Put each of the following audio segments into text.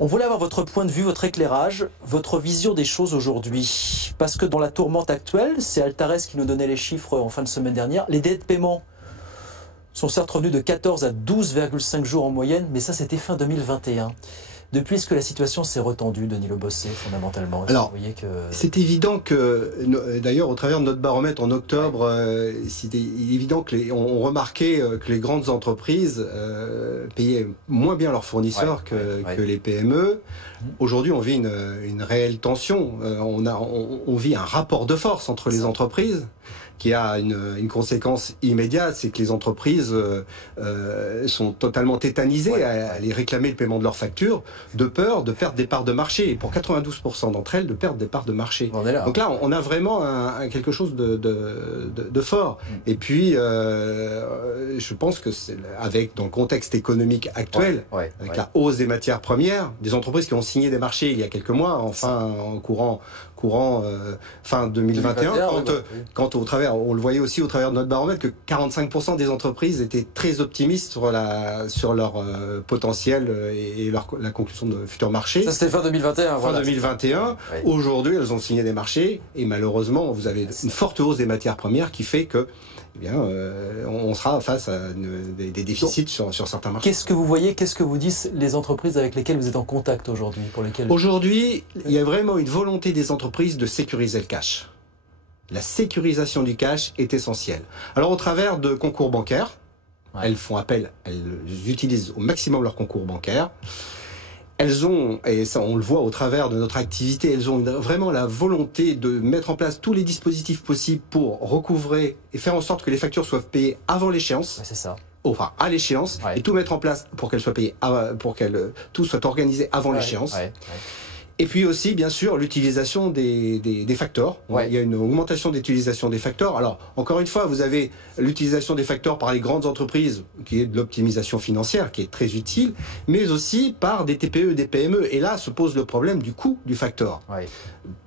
On voulait avoir votre point de vue, votre éclairage, votre vision des choses aujourd'hui. Parce que dans la tourmente actuelle, c'est Altares qui nous donnait les chiffres en fin de semaine dernière, les délais de paiement sont certes revenus de 14 à 12,5 jours en moyenne, mais ça c'était fin 2021. Depuis, est-ce que la situation s'est retendue, Denis Le Bossé, fondamentalement? Alors, c'est évident que, d'ailleurs, au travers de notre baromètre en octobre, c'était évident qu'on remarquait que les grandes entreprises payaient moins bien leurs fournisseurs que les PME. Aujourd'hui, on vit une réelle tension. On vit un rapport de force entre les entreprises qui a une conséquence immédiate, c'est que les entreprises sont totalement tétanisées à aller réclamer le paiement de leurs factures, de peur de perdre des parts de marché, et pour 92% d'entre elles, de perdre des parts de marché. Donc là, on a vraiment quelque chose de fort. Et puis, je pense que dans le contexte économique actuel, avec la hausse des matières premières, des entreprises qui ont signé des marchés il y a quelques mois, en courant fin 2021, quand au travers, on le voyait aussi au travers de notre baromètre, que 45% des entreprises étaient très optimistes sur leur potentiel et la conclusion de futurs marchés. Ça c'était fin 2021. Fin 2021. Aujourd'hui, elles ont signé des marchés et malheureusement, vous avez une forte hausse des matières premières qui fait que on sera face à des déficits sur certains marchés. Qu'est-ce que vous voyez, qu'est-ce que vous disent les entreprises avec lesquelles vous êtes en contact aujourd'hui, Aujourd'hui, il y a vraiment une volonté des entreprises de sécuriser le cash. La sécurisation du cash est essentielle. Alors, au travers de concours bancaires, elles utilisent au maximum leur concours bancaire. Elles ont, et ça on le voit au travers de notre activité, elles ont vraiment la volonté de mettre en place tous les dispositifs possibles pour recouvrer et faire en sorte que les factures soient payées avant l'échéance. C'est ça. Enfin, à l'échéance, et tout mettre en place pour qu'elles soient payées, pour tout soit organisé avant l'échéance. Et puis aussi, bien sûr, l'utilisation des facteurs. Il y a une augmentation d'utilisation des facteurs. Alors, encore une fois, vous avez l'utilisation des facteurs par les grandes entreprises, qui est de l'optimisation financière, qui est très utile, mais aussi par des TPE, des PME. Et là, se pose le problème du coût du facteur.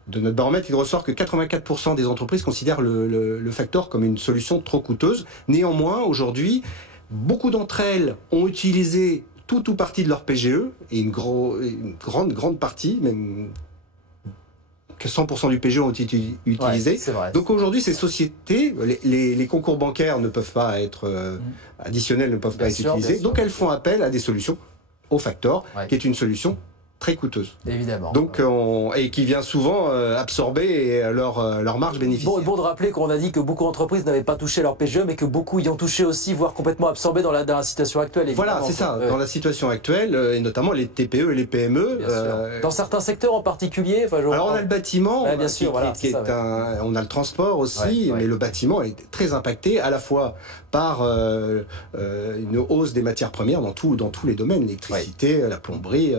De notre baromètre, il ressort que 84% des entreprises considèrent le facteur comme une solution trop coûteuse. Néanmoins, aujourd'hui, beaucoup d'entre elles ont utilisé tout ou partie de leur PGE, et une grande partie, même que 100% du PGE ont été utilisés. Donc aujourd'hui, ces sociétés, les concours bancaires ne peuvent pas être additionnels, ne peuvent pas être utilisés. Donc elles font appel à des solutions au factor, qui est une solution très coûteuse. Évidemment. Donc, et qui vient souvent absorber leur marge bénéficiaire. Bon de rappeler qu'on a dit que beaucoup d'entreprises n'avaient pas touché leur PGE, mais que beaucoup y ont touché aussi, voire complètement absorbé dans la situation actuelle. Voilà, c'est ça. Dans la situation actuelle, et notamment les TPE et les PME. Dans certains secteurs en particulier. Alors on a le bâtiment, bien sûr, on a le transport aussi, mais le bâtiment est très impacté à la fois par une hausse des matières premières dans tous les domaines, l'électricité, la plomberie,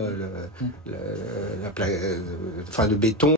le béton,